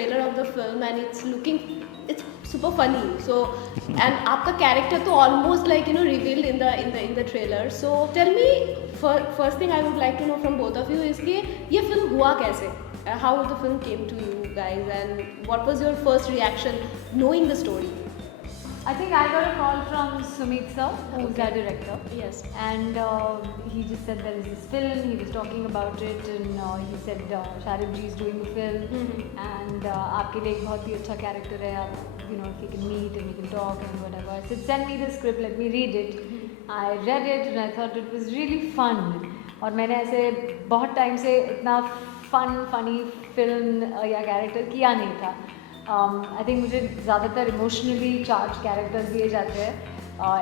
trailer of the film and it's super funny. So and आपका character तो almost like revealed in the trailer. So tell me, first thing I would like to know from both of you is कि ये film हुआ कैसे? How the film came to you guys and what was your first reaction knowing the story? I think I got a call from Sumit sir, who's our director. Yes. And he just said there is this film, he was talking about it and he said Sharif ji is doing the film and आपके लिए एक बहुत ही अच्छा character है, आप if you can meet and we can talk and whatever. I said send me the script, let me read it. I read it and I thought it was really fun. और मैंने ऐसे बहुत time से इतना funny film या character किया नहीं था. I think मुझे ज़्यादातर emotionally charged characters दिए जाते हैं.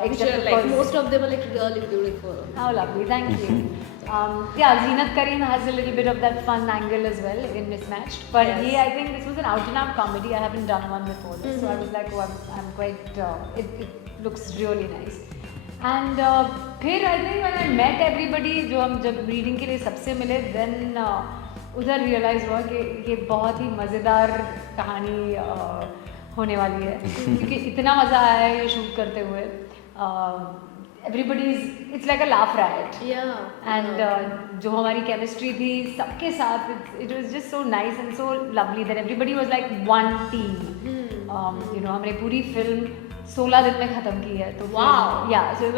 Except like most of them are like really beautiful. How lovely, thank you. Yeah, Zeenat Karim has a little bit of that fun angle as well in Mismatched. But Yes. I think this was an out and out comedy. I haven't done one before this, so I was like, oh, I'm quite. It looks really nice. And फिर I think when I met everybody, जो हम जब reading के लिए सबसे मिले, then उधर realise हुआ कि ये बहुत ही मज़ेदार कहानी होने वाली है क्योंकि इतना मज़ा आया है ये शूट करते हुए. Everybody it's like a laugh right and जो हमारी केमिस्ट्री थी सबके साथ it was just so nice and so lovely that everybody was like one team. हमने पूरी फिल्म 16 दिन में ख़त्म की है. तो wow. Yeah, so it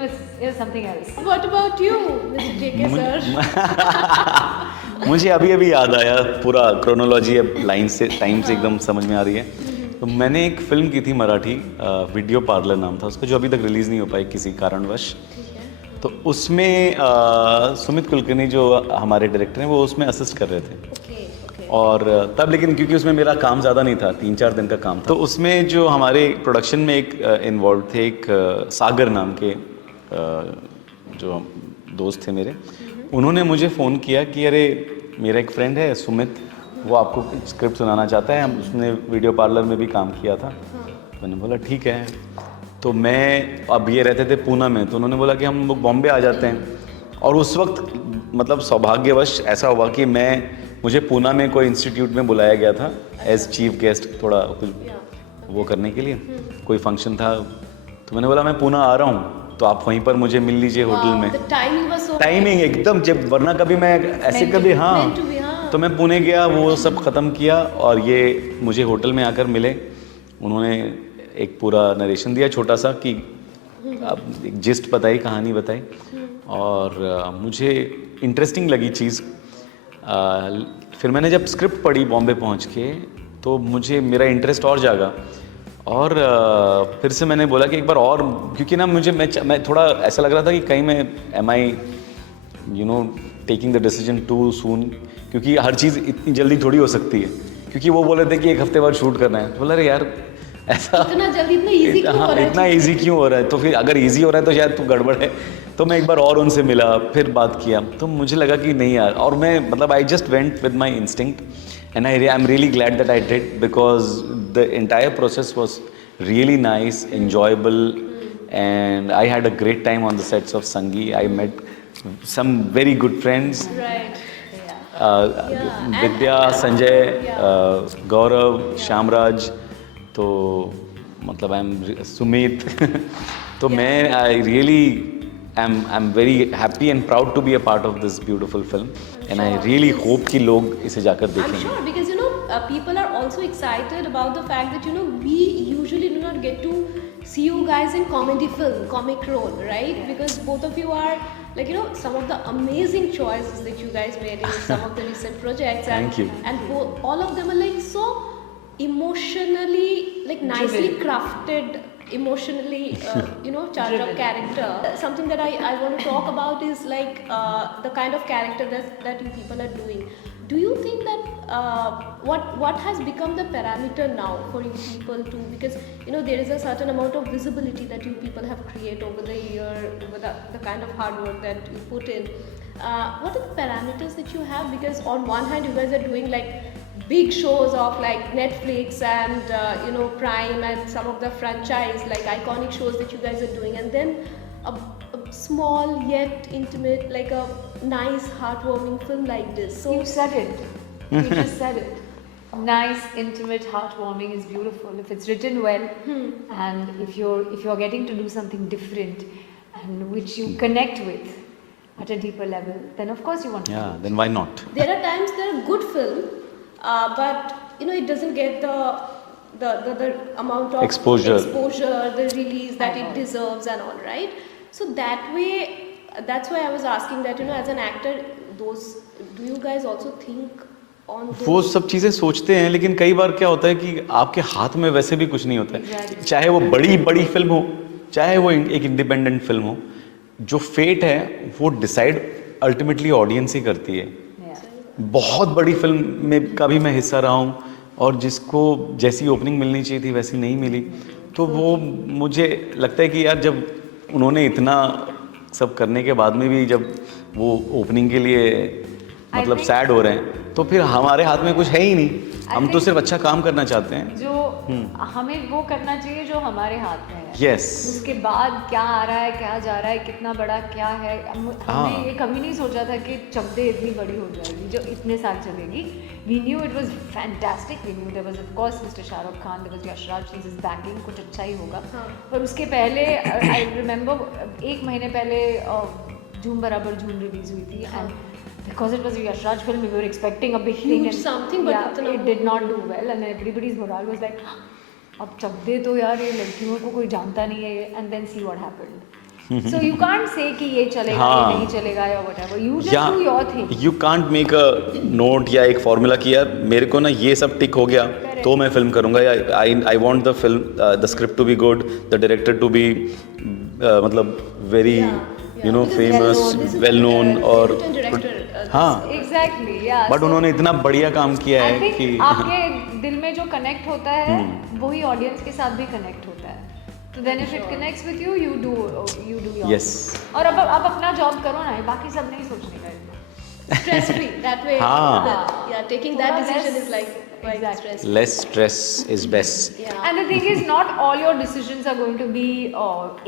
was something else. What about you, Mr. JK sir? मुझे अभी याद आया पूरा क्रोनोलॉजी लाइन से टाइम से एकदम समझ में आ रही है. तो मैंने एक फिल्म की थी मराठी, वीडियो पार्लर नाम था उसका, जो अभी तक रिलीज़ नहीं हो पाई किसी कारणवश. तो उसमें सुमित कुलकर्णी जो हमारे डायरेक्टर हैं वो उसमें असिस्ट कर रहे थे. और तब लेकिन क्योंकि उसमें मेरा काम ज़्यादा नहीं था, 3-4 दिन का काम था, तो उसमें जो हमारे प्रोडक्शन में एक इन्वॉल्व थे, एक सागर नाम के जो दोस्त थे मेरे, उन्होंने मुझे फ़ोन किया कि अरे मेरा एक फ्रेंड है सुमित, वो आपको स्क्रिप्ट सुनाना चाहता है, हम उसने वीडियो पार्लर में भी काम किया था. मैंने बोला ठीक है. तो मैं अब ये रहते थे पूना में, तो उन्होंने बोला कि हम लोग बॉम्बे आ जाते हैं. और उस वक्त मतलब सौभाग्यवश ऐसा हुआ कि मुझे पूना में कोई इंस्टीट्यूट में बुलाया गया था एज चीफ गेस्ट, थोड़ा कुछ वो करने के लिए, कोई फंक्शन था. तो मैंने बोला मैं पूना आ रहा हूँ, तो आप वहीं पर मुझे मिल लीजिए होटल में. टाइमिंग एकदम, जब वरना कभी मैं ऐसे कभी तो मैं पुणे गया, वो सब ख़त्म किया और ये मुझे होटल में आकर मिले. उन्होंने एक पूरा नरेशन दिया छोटा सा कि अब एक जिस्ट बताई, कहानी बताई. और मुझे इंटरेस्टिंग लगी चीज़. फिर मैंने जब स्क्रिप्ट पढ़ी बॉम्बे पहुंच के, तो मुझे मेरा इंटरेस्ट और जागा. और फिर से मैंने बोला कि एक बार और, क्योंकि ना मैं थोड़ा ऐसा लग रहा था कि कहीं मैं am I taking the decision too soon, क्योंकि हर चीज़ इतनी जल्दी थोड़ी हो सकती है. क्योंकि वो बोल रहे थे कि 1 हफ्ते बाद शूट करना है, तो बोला अरे यार ऐसा इतना जल्दी इतना ईजी क्यों हो रहा है. तो फिर अगर ईजी हो रहा है तो शायद तो गड़बड़ है. तो मैं एक बार और उनसे मिला, फिर बात किया, तो मुझे लगा कि नहीं यार. और मैं मतलब I just went with my instinct and I am really glad that I did, because the entire process was really nice, enjoyable, and I had a great time on the sets of Sangi. I met some very good friends. Right. Vidya, Sanjay, Gaurav, Shamraj. तो मतलब I am Sumit. तो मैं I really I'm very happy and proud to be a part of this beautiful film, and I really hope कि लोग इसे जाकर देखेंगे. I'm sure, because people are also excited about the fact that we usually do not get to see you guys in comic role, right? Because both of you are like some of the amazing choices that you guys made in some of the recent projects. Thank you. And all of them are like so emotionally, like nicely crafted, emotionally charged up character. Something that I want to talk about is like the kind of character that you people are doing. Do you think that what has become the parameter now for you people to, because there is a certain amount of visibility that you people have created over the year, over the kind of hard work that you put in. What are the parameters that you have? Because on one hand you guys are doing like big shows of like Netflix and Prime and some of the franchise like iconic shows that you guys are doing, and then a small yet intimate, like a nice heartwarming film like this. So You said it. You just said it. nice, intimate, heartwarming is beautiful if it's written well, and if you're getting to do something different and which you connect with at a deeper level, then of course you want to do it. then why not? There are times they're a good film, but it doesn't get the amount of Exposure, the release that I know. it deserves and all, right? So that way, that's why I was asking that, as an actor, do you guys also think on those? वो सब चीज़ें सोचते हैं, लेकिन कई बार क्या होता है कि आपके हाथ में वैसे भी कुछ नहीं होता है. Exactly. चाहे वो बड़ी फिल्म हो, चाहे वो एक इंडिपेंडेंट फिल्म हो, जो फेट है वो डिसाइड अल्टीमेटली ऑडियंस ही करती है. Yeah. बहुत बड़ी फिल्म में का भी मैं हिस्सा रहा हूँ, और जिसको जैसी ओपनिंग मिलनी चाहिए थी वैसी नहीं मिली, तो वो मुझे लगता है कि यार जब उन्होंने इतना सब करने के बाद में भी जब वो ओपनिंग के लिए मतलब think- सैड हो रहे हैं, तो फिर हमारे हाथ में कुछ है ही नहीं. हम तो think- सिर्फ अच्छा काम करना चाहते हैं. जो हमें वो करना चाहिए जो हमारे हाथ में है. यस, उसके बाद क्या आ रहा है, क्या जा रहा है, कितना बड़ा क्या है, हमने ये कभी नहीं सोचा था कि चकदे इतनी बड़ी हो जाएगी जो इतने साल चलेगी. We knew it was fantastic, we knew there was of course mister Shahrukh Khan, there was Yash Raj is backing, कुछ अच्छा ही होगा. पर उसके पहले आई रिमेंबर 1 महीने पहले झूम बराबर झूम रिलीज हुई थी, and because it was a Yash Raj film, we were expecting a big thing, Huge and something, but yeah, itna it did not do well, and everybody's morale was like, अब चक दे तो यार, ये लड़कियों को कोई जानता नहीं है, and then see what happened. So you can't say कि ये चलेगा, ये नहीं चलेगा या whatever. You just do your thing. You can't make a note या एक फॉर्मूला कि यार मेरे को ना ये सब टिक हो गया तो मैं फिल्म करूंगा, या I want the film the script to be good, the director to be मतलब वेरी फेमस, वेल नोन, और हाँ, Exactly, yeah. बट उन्होंने इतना बढ़िया काम किया I है think कि आपके दिल में जो कनेक्ट होता है वही ऑडियंस के साथ भी कनेक्ट होता है. तो then if it connects with you, you do your Yes. thing. और अब अपना जॉब करो ना, बाकी सब नहीं सोचने का इतना. Stress free, that way. हाँ. Taking that थोड़ा decision less- is like quite Exactly. stress. Less stress is best. And the thing is, not all your decisions are going to be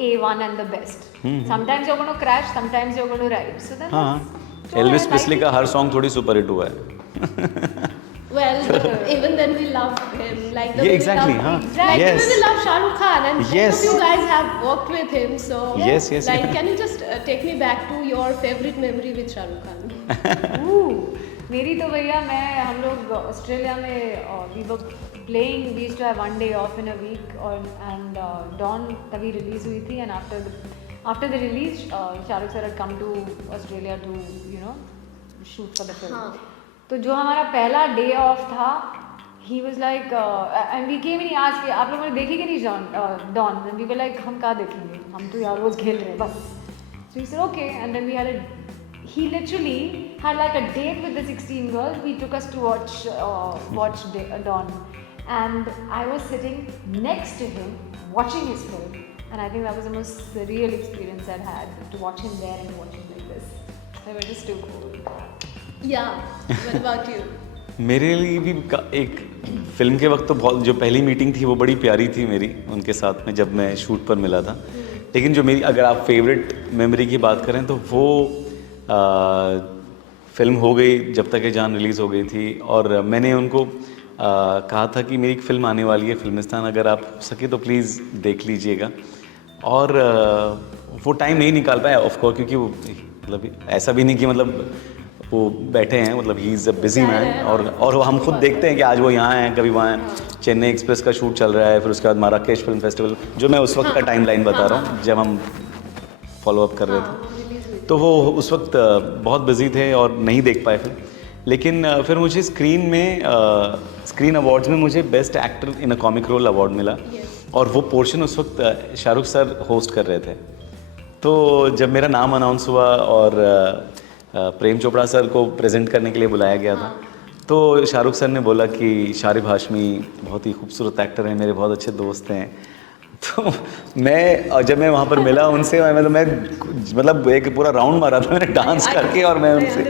A1 and the best. Sometimes you're going to crash, sometimes you're going to ride. So then हाँ, so Elvis I priestly like का हर song थोड़ी super hit हुआ है. Well, even then we love him, like the Yeah, way exactly, we love, huh? like Yes. the way we love Shah Rukh Khan, and both Yes. of you guys have worked with him, so Yes, yes, like, yeah. can you just take me back to your favorite memory with Shah Rukh Khan? मेरी तो भैया हम लोग ऑस्ट्रेलिया में we were playing, we used to have 1 day off in a week, and Dawn तभी release हुई थी, and after the release Shahrukh sir had come to Australia to shoot for the film. हाँ. तो जो हमारा पहला डे ऑफ था, he was like and we came and he asked कि आप लोगों ने देखी कि नहीं Dawn, and we were like हम कहाँ देखेंगे, हम तो यार रोज खेल रहे हैं बस. So he said okay, and then he literally had like a date with the 16 girls. He took us to watch Dawn, and I was sitting next to him watching his film, and I think that was the most surreal experience I'd had, to watch him there and watch him like this. They were just too cool. Yeah. What about you? मेरे लिए भी एक film के वक्त तो बहुत, जो पहली मीटिंग थी वो बड़ी प्यारी थी मेरी उनके साथ में, जब मैं शूट पर मिला था. लेकिन जो मेरी, अगर आप फेवरेट मेमोरी की बात करें तो वो फिल्म हो गई जब तक ये जान रिलीज़ हो गई थी, और मैंने उनको कहा था कि मेरी एक फ़िल्म आने वाली है फिल्मिस्तान, अगर आप सके तो प्लीज़ देख लीजिएगा. और वो टाइम नहीं निकाल पाया ऑफ कोर्स, क्योंकि वो मतलब ऐसा भी नहीं कि मतलब वो बैठे हैं, मतलब he is a busy man, और हम खुद देखते हैं कि आज वो यहाँ हैं, कभी वहाँ हैं. चेन्नई एक्सप्रेस का शूट चल रहा है, फिर उसके बाद माराकेश फिल्म फेस्टिवल, जो मैं उस वक्त का टाइम लाइन बता रहा हूँ जब हम फॉलो अप कर रहे थे. तो वो उस वक्त बहुत बिजी थे और नहीं देख पाए फिल्म. लेकिन फिर मुझे स्क्रीन अवार्ड्स में मुझे best actor in a comic role award मिला, और वो पोर्शन उस वक्त शाहरुख सर होस्ट कर रहे थे. तो जब मेरा नाम अनाउंस हुआ और प्रेम चोपड़ा सर को प्रेजेंट करने के लिए बुलाया गया था, तो शाहरुख सर ने बोला कि शारिब हाशमी बहुत ही खूबसूरत एक्टर हैं, मेरे बहुत अच्छे दोस्त हैं. तो जब मैं वहाँ पर मिला उनसे, मैं मतलब एक पूरा राउंड मारा था मैंने डांस करके, और मैं उनसे,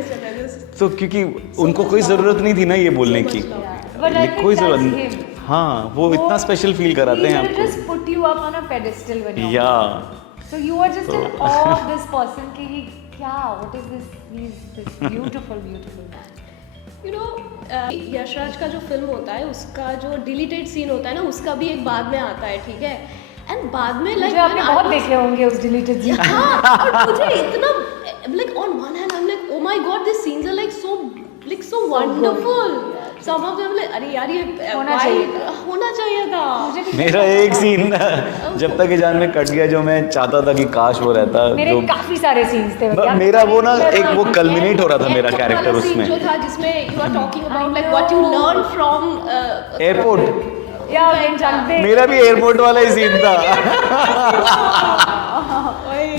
तो क्योंकि उनको कोई ज़रूरत नहीं थी ना ये बोलने की, कोई ज़रूरत नहीं. हाँ, वो इतना स्पेशल फील कराते हैं आपको. Just put you up on a pedestal when you're Yeah. So you are just in awe of this person कि क्या, what is this beautiful man. You know Yashraj का जो फिल्म होता है उसका जो डिलीटेड सीन होता है ना उसका भी एक बाद में आता है, ठीक है, एंड बाद में लाइक आपने बहुत देखे होंगे उस डिलीटेड सीन। हाँ, और मुझे इतना like on one hand I am like oh my god this scenes are like so wonderful, some of them like अरे यार ये होना चाहिए था। मेरा एक सीन जब तक ये जान में कट गया जो मैं चाहता था कि काश वो रहता, मेरे जो काफी सारे सीन्स थे भैया। मेरा वो ना एक वो कल्मिनेट हो रहा था मेरा एक कैरेक्टर वाला scene उसमें, जो था जिसमें you are talking about like what you learn from airport. या जानते मेरा भी एयरपोर्ट वाला ही सीन था।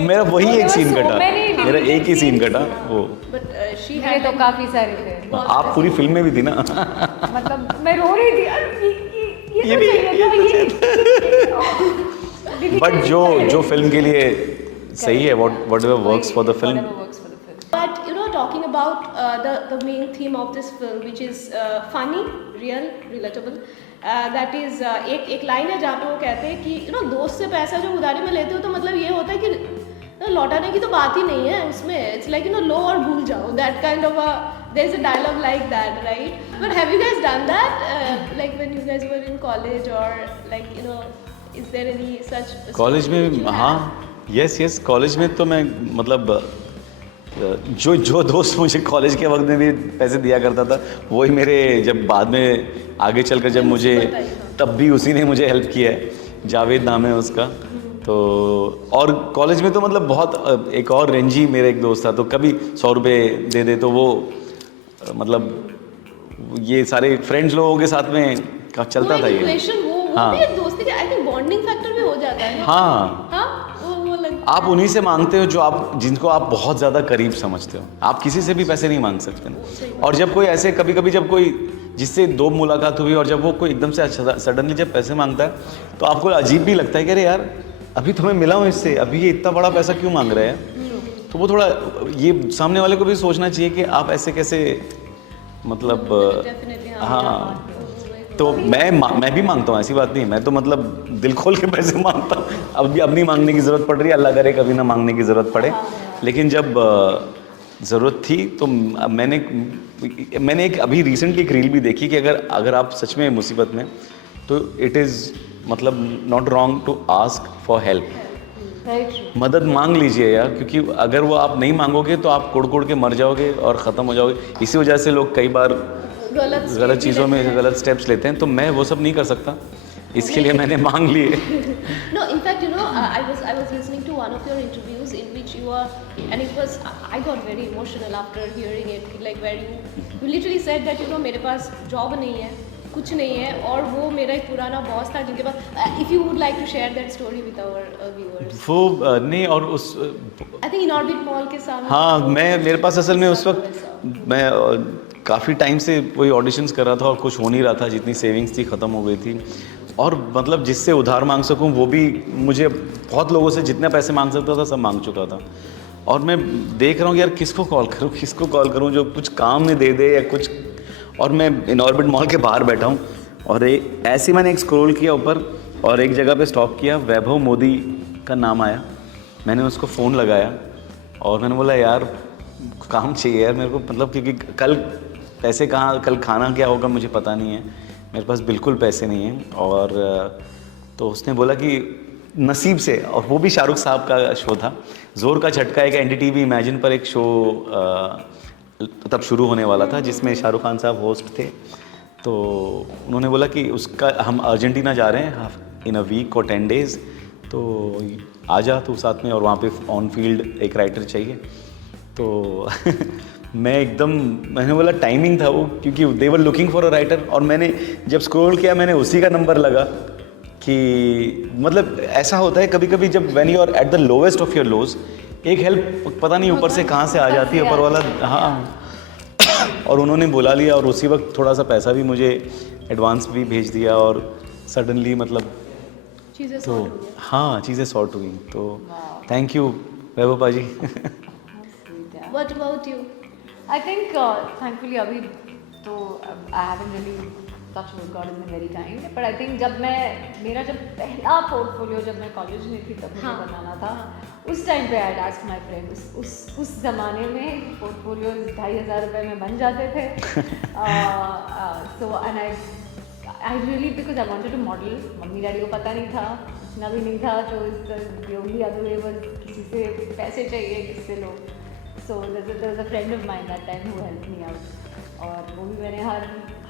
मेरा वही एक सीन कटा, मेरा एक ही सीन कटा वो। बट शी मेरे हैड तो काफी सारे थे, आप पूरी फिल्म में भी थी ना। मतलब मैं रो रही थी यार, ये भी बट जो फिल्म के लिए सही है, what ever works for the film. But you know, talking about the main theme of this film, which is funny, real, relatable, that is एक लाइन है जहाँ पे वो कहते हैं कि you know दोस्त से पैसा जब उधारी में लेते हो तो मतलब ये होता है कि लौटाने की तो बात ही नहीं है उसमें, it's like you know लो और भूल जाओ, that kind of a there's a dialogue like that, right? But have you guys done that like when you guys were in college or like you know is there any such college story that में you हाँ, have? Yes college में तो मैं मतलब जो दोस्त मुझे college के वक्त में भी पैसे दिया करता था वही मेरे जब बाद में आगे चलकर जब मुझे तब भी उसी ने मुझे हेल्प किया है, जावेद नाम है उसका। तो और कॉलेज में तो मतलब बहुत एक और रेंजी मेरा एक दोस्त था, तो कभी 100 रुपये दे दे तो वो मतलब ये सारे फ्रेंड्स लोगों के साथ में चलता वो था एक ये। equation, वो हाँ। भी एक दोस्ती का आई थिंक बॉन्डिंग फैक्टर भी हो जाता है। हाँ, वो लगता आप उन्हीं से मांगते हो जो आप जिनको आप बहुत ज़्यादा करीब समझते हो, आप किसी से भी पैसे नहीं मांग सकते ना। और जब कोई ऐसे कभी कभी जब कोई जिससे 2 मुलाकात हुई और जब वो कोई एकदम से सडनली जब पैसे मांगता है तो आपको अजीब भी लगता है कि अरे यार अभी तुम्हें मिला हूँ इससे, अभी ये इतना बड़ा पैसा क्यों मांग रहे हैं। तो वो थोड़ा ये सामने वाले को भी सोचना चाहिए कि आप ऐसे कैसे मतलब डेफिनेटली हाँ। तो मैं भी मांगता हूँ, ऐसी बात नहीं, मैं तो मतलब दिल खोल के पैसे मांगता हूँ। अब नहीं मांगने की ज़रूरत पड़ रही है, अल्लाह करे कभी ना मांगने की ज़रूरत पड़े। लेकिन जब ज़रूरत थी तो मैंने एक अभी रिसेंटली एक रील भी देखी कि अगर आप सच में मुसीबत में तो इट इज़ मतलब not wrong to ask for help. मदद मांग लीजिए यार, क्योंकि अगर वो आप नहीं मांगोगे तो आप कोड़ के मर जाओगे और ख़त्म हो जाओगे। इसी वजह से लोग कई बार गलत चीज़ों में गलत स्टेप्स लेते हैं, तो मैं वो सब नहीं कर सकता, इसके लिए मैंने मांग लिए। No, in fact, you know, I was listening to one of your interviews in which you are, and it was I got very emotional after hearing it, like where you literally said that you know मेरे पास job नहीं है, कुछ नहीं है, और वो मेरा एक पुराना बॉस था जिनके पास if you would like to share that story with our viewers. वो नहीं, और उस I think in Orbit Mall के सामने। हाँ, मेरे पास असल में उस वक्त मैं काफ़ी टाइम से कोई ऑडिशंस कर रहा था और कुछ हो नहीं रहा था, जितनी सेविंग्स थी ख़त्म हो गई थी, और मतलब जिससे उधार मांग सकूं वो भी मुझे बहुत लोगों से जितने पैसे मांग सकता था सब मांग चुका था। और मैं देख रहा हूँ यार किसको कॉल करूँ जो कुछ काम में दे दे या कुछ। और मैं इन ऑर्बिट मॉल के बाहर बैठा हूँ और ऐसे मैंने एक स्क्रॉल किया ऊपर और एक जगह पे स्टॉप किया, वैभव मोदी का नाम आया। मैंने उसको फ़ोन लगाया और मैंने बोला यार काम चाहिए यार मेरे को, मतलब क्योंकि कल पैसे कहाँ, कल खाना क्या होगा मुझे पता नहीं है, मेरे पास बिल्कुल पैसे नहीं हैं। और तो उसने बोला कि नसीब से, और वो भी शाहरुख साहब का शो था, ज़ोर का झटका, एक NDTV इमेजिन पर एक शो तब शुरू होने वाला था जिसमें शाहरुख खान साहब होस्ट थे। तो उन्होंने बोला कि उसका हम अर्जेंटीना जा रहे हैं इन अ वीक और 10 डेज़, तो आ जा तू साथ में, और वहाँ पे ऑन फील्ड एक राइटर चाहिए। तो मैंने बोला टाइमिंग था वो, क्योंकि they were looking for a writer, और मैंने जब स्क्रॉल किया मैंने उसी का नंबर लगा कि मतलब ऐसा होता है कभी कभी जब when you are at the lowest of your lows, एक हेल्प पता नहीं ऊपर से कहाँ से आ जाती है, ऊपर वाला। हाँ, और उन्होंने बुला लिया और उसी वक्त थोड़ा सा पैसा भी मुझे एडवांस भी भेज दिया, और सडनली मतलब चीज़ें तो हाँ चीज़ें सॉर्ट हुई। तो थैंक यू वैभव पाजी। What about you? I think thankfully अभी तो I haven't really touch wood, God has been very kind. But I think मेरा जब पहला portfolio जब मैं college में थी तब मुझे बनाना था, उस टाइम पे I had asked my friend, उस ज़माने में portfolio 2,500 रुपए में बन जाते थे. So and I really, because I wanted to model, mummy daddy को पता नहीं था, इतना भी नहीं था, तो the only other way was किसी से पैसे चाहिए, किससे लो. So there was a friend of mine that time who helped me out. और वो भी मैंने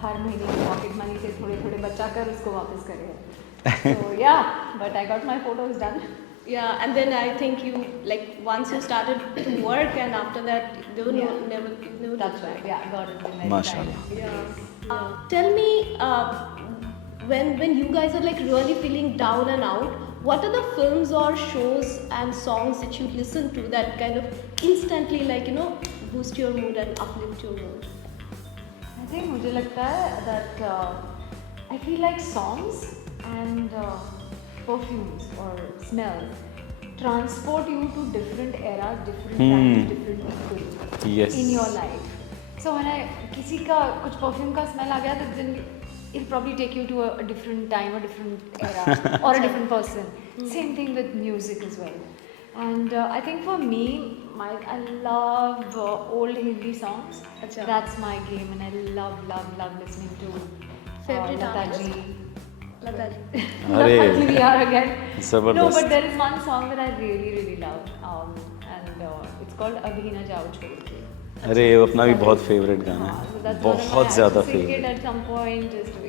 हर महीने की पॉकेट मनी से थोड़े बचा कर उसको वापस करे. So yeah, but I got my photos done. Yeah, and then I think you, like, once you started to work, and after that, there were never That's right. Yeah, God has been very Mashallah. kind. Yeah. Tell me, when you guys are like really feeling down and out, what are the films or shows and songs that you listen to that kind of instantly, like, boost your mood and uplift your mood? I think मुझे लगता है that I feel like songs and perfumes or smells transport you to different eras, different times, different people Yes. in your life. So when किसी का कुछ perfume का smell आ गया तो then it'll probably take you to a different time, a different era, or a different person. Same thing with music as well. And I think for me, I love old Hindi songs. Achha. That's my game, and I love listening to Favorite Lata artist? ji. Lata ji. अरे, Lata ji, we are again. ज़बरदस्त. No, but there is one song that I really love, and it's called Abhi Na Jao Chhod Ke. अरे वो अपना भी बहुत favourite गाना हाँ, so है, that's one of my- बहुत ज़्यादा I used to sing it favourite. at some point, it was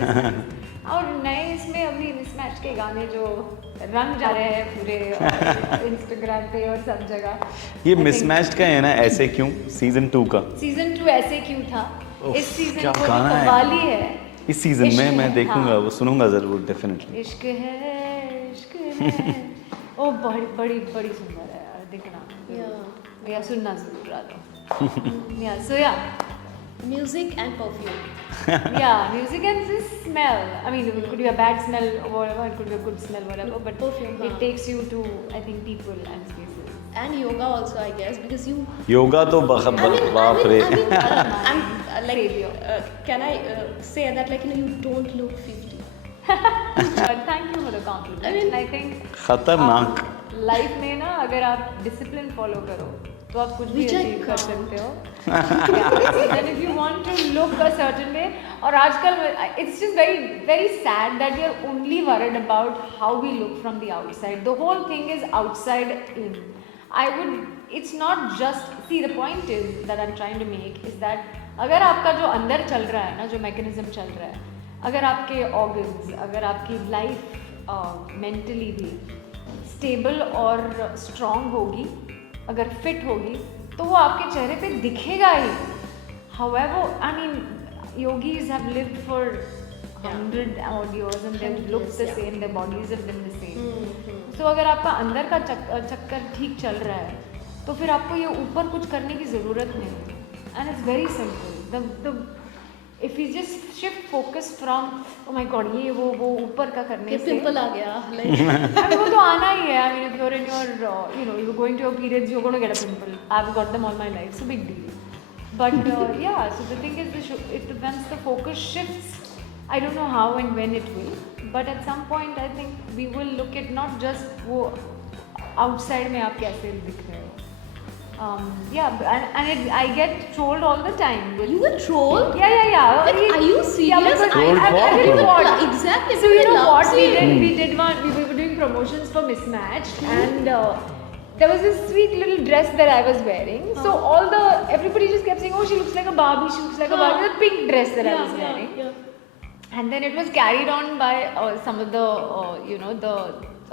just और नए इसमें अभी मिसमैच के गाने जो रंग जा रहे हैं पूरे इंस्टाग्राम पे और सब जगह. ये मिसमैच्ड का है ना, ऐसे क्यों, सीजन 2 का. सीजन 2 ऐसे क्यों था? उफ, इस सीजन क्या को जो गाना है. कव्वाली है. इस सीजन इश्क में मैं है, देखूंगा, हाँ. वो सुनूंगा ज़रूर डेफिनेटली. इश्क है ओ बड़ी सुंदर है यार, देखना. या सुनना जरूर राधा. या सो या Music and perfume. yeah, music and this smell. I mean, it could be a bad smell or whatever, it could be a good smell, whatever, but Perfume, it हाँ. takes you to, I think, people and spaces. And yoga also, I guess, because you. Yoga तो बाप रे. I'm like, Savior. can I say that, like, you don't look 50. But thank you for the compliment. I mean, I think खतरनाक. Life में ना अगर आप discipline follow करो तो आप कुछ भी Which I अचीव कर can't. सकते हो. And if you want to look a certain way, और आजकल it's just very sad that we are only worried about how we look from the outside. The whole thing is outside in. It's not just, see, the point is that I'm trying to make is that अगर आपका जो अंदर चल रहा है ना, जो mechanism चल रहा है, अगर आपके ऑर्गन्स, अगर आपकी लाइफ मेंटली भी स्टेबल और स्ट्रॉन्ग होगी, अगर फिट होगी, तो वो आपके चेहरे पे दिखेगा ही. However, I mean, yogis have lived for 100 odd years and they've looked the same, their bodies have been the same. So अगर आपका अंदर का चक्कर ठीक चल रहा है, तो फिर आपको ये ऊपर कुछ करने की ज़रूरत नहीं है. And it's very simple. If you just shift focus from, oh my god, ये वो ऊपर का करने ये से पिंपल आ गया, like. I mean, वो तो आना ही है. I mean, if you're in your, you're going to your periods, you're going to get a pimple. I've got them all my life, so big deal. But yeah, so the thing is, once the focus shifts, I don't know how and when it will, but at some point, I think we will look at not just वो outside में आप कैसे दिख रहे हो. Yeah, and I get trolled all the time. You were trolled? Yeah. Like, are you serious? Yeah, but Trolled I what? really what? Exactly. So you know Love what we scene. did? We did one. We were doing promotions for Mismatched, and there was this sweet little dress that I was wearing. So everybody just kept saying, "Oh, she looks like a Barbie. She looks like a Barbie." The pink dress that I was wearing. Yeah. And then it was carried on by some of the,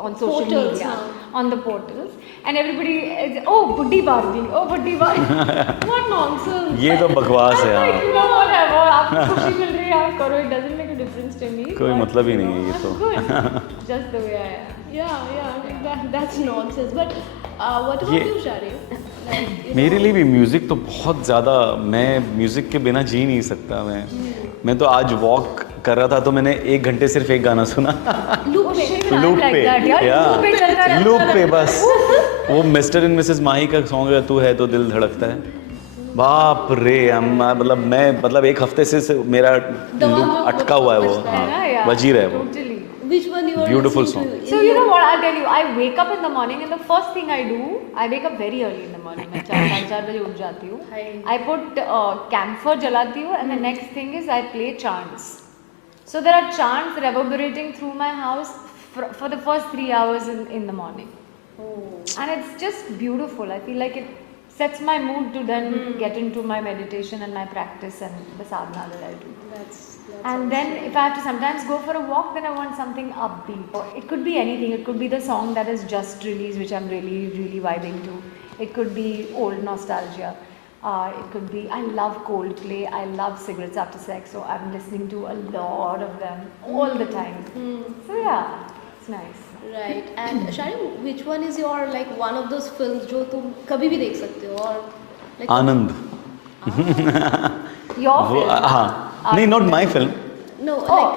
on social Portals, media, huh? on the portals, and everybody, oh, Buddy Barbie, oh, Buddy Barbie. What nonsense. ये तो बकवास I'm है. like, हाँ. you know, whatever, आपको खुशी मिल रही है आप करो, it doesn't make a difference to me. कोई but, मतलब ही नहीं है ये I'm तो. good, just the way I am. Yeah, I mean, that's nonsense. But what about ये- you, Sharif? Like, मेरे लिए भी म्यूज़िक तो बहुत ज़्यादा, मैं म्यूज़िक के बिना जी नहीं सकता. मैं तो आज वॉक कर रहा था तो मैंने 1 घंटे सिर्फ एक गाना सुना. loop Oh, में. shit, I'm लूप like पे, that, यार, लूप पे चलता रहता लूप है. पे बस. वो मिस्टर एंड मिसेस माही का सॉन्ग है, तू है तो दिल धड़कता है. बाप रे मतलब एक हफ्ते से मेरा लूप अटका हुआ है वो, है ना हाँ, यार? बज ही रहा है वो। Totally. Which one you are Beautiful listening song. to? So you know what I'll tell you, I wake up in the morning and the first thing I do, I wake up very early in the morning. मैं 4-4 बजे उठ जाती हूँ. I put camphor जलाती हूँ and the next thing is I play chants. So there are chants reverberating through my house for the first 3 hours in the morning. And it's just beautiful. I feel like it sets my mood to then get into my meditation and my practice and the sadhana that I do. That's And then if I have to sometimes go for a walk, then I want something upbeat. It could be anything. It could be the song that is just released, which I'm really, really vibing to. It could be old nostalgia. It could be, I love Coldplay. I love Cigarettes After Sex. So I'm listening to a lot of them all the time. So yeah, it's nice. right. And Sharim, which one is your like one of those films जो तुम कभी भी देख सकते हो और like Anand. Your वो film? हाँ, नहीं, not my film. no Oh, like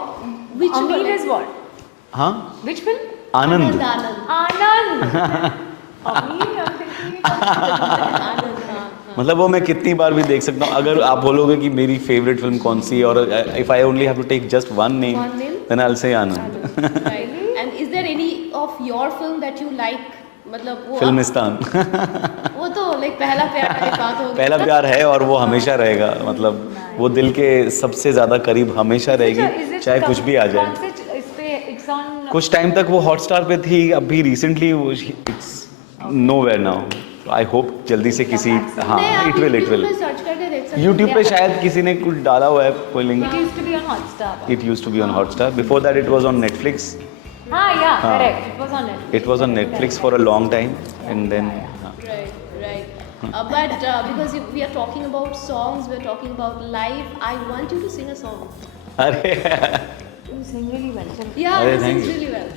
which one Amir like, is what? हाँ, Which film? Anand. Anand Anand. Amir, I'm thinking. आनंद हाँ मतलब वो मैं कितनी बार भी देख सकता हूँ। अगर आप बोलोगे कि मेरी फेवरेट फिल्म कौन सी है, और if I only have to take just one name, One name? Then I will say Anand. right. And is there any of your film that you like? मतलब वो फिल्मिस्तान। वो तो like पहला प्यार की बात होगी। पहला प्यार है और वो हमेशा रहेगा, मतलब वो दिल के सबसे ज्यादा करीब हमेशा Is रहेगी, it चाहे कुछ भी आ जाए। कौन से इस पे it's on कुछ टाइम तक वो हॉटस्टार पे थी, अभी recently it's nowhere now. I hope जल्दी से किसी, हाँ, नहीं, आप इट विल YouTube पे सर्च करके देख सकते हो। यूट्यूब पे शायद किसी ने कुछ डाला हुआ है कोई link. It used to be on Hotstar. It used to be on Hotstar, before that it was on Netflix. Yeah, correct. It was on Netflix. It was on Netflix for a long time, and then Right, right. But because we are talking about songs, we are talking about life. I want you to sing a song. अरे You sing really well. Chalo. Yeah, अरे, you thank sing you. really well.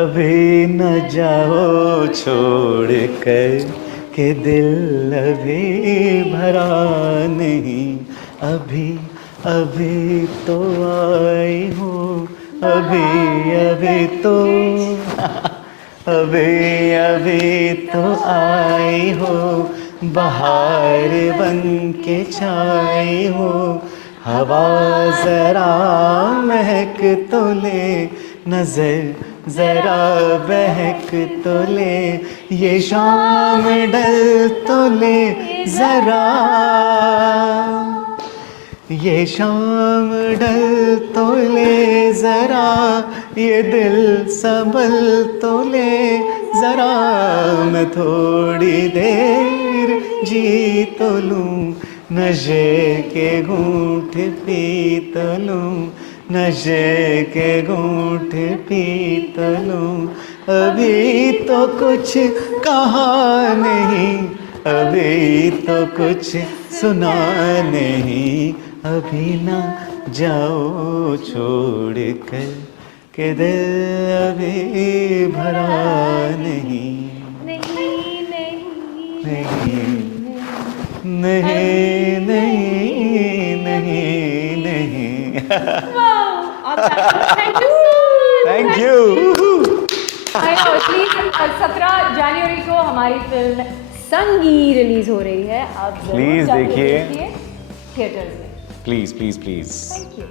अभी न जाओ छोड़ कर के दिल अभी भरा नहीं, अभी अभी तो आई हूँ, अभी अभी तो अभी अभी तो आई हो, बहार बन के छाई हो, हवा जरा महक तो ले, नजर जरा बहक तो ले, ये शाम डल तो ले जरा, ये शाम डल तो ले जरा, ये दिल संभल तो ले जरा, मैं थोड़ी देर जी तो लूं, नशे के घूंट पी तो लूं, नशे के घूंट पी तो लूं, अभी तो कुछ कहा नहीं, अभी तो कुछ सुना नहीं, अभी ना जाओ छोड़ कर के दिल अभी भरा नहीं, नहीं नहीं नहीं नहीं नहीं नहीं। Thank you so much. Thank you. I know, please, 17 जनवरी को हमारी फिल्म संगी रिलीज हो रही है। आप जरूर Please जाके देखिए। थिएटर्स में। Please please please. Thank you.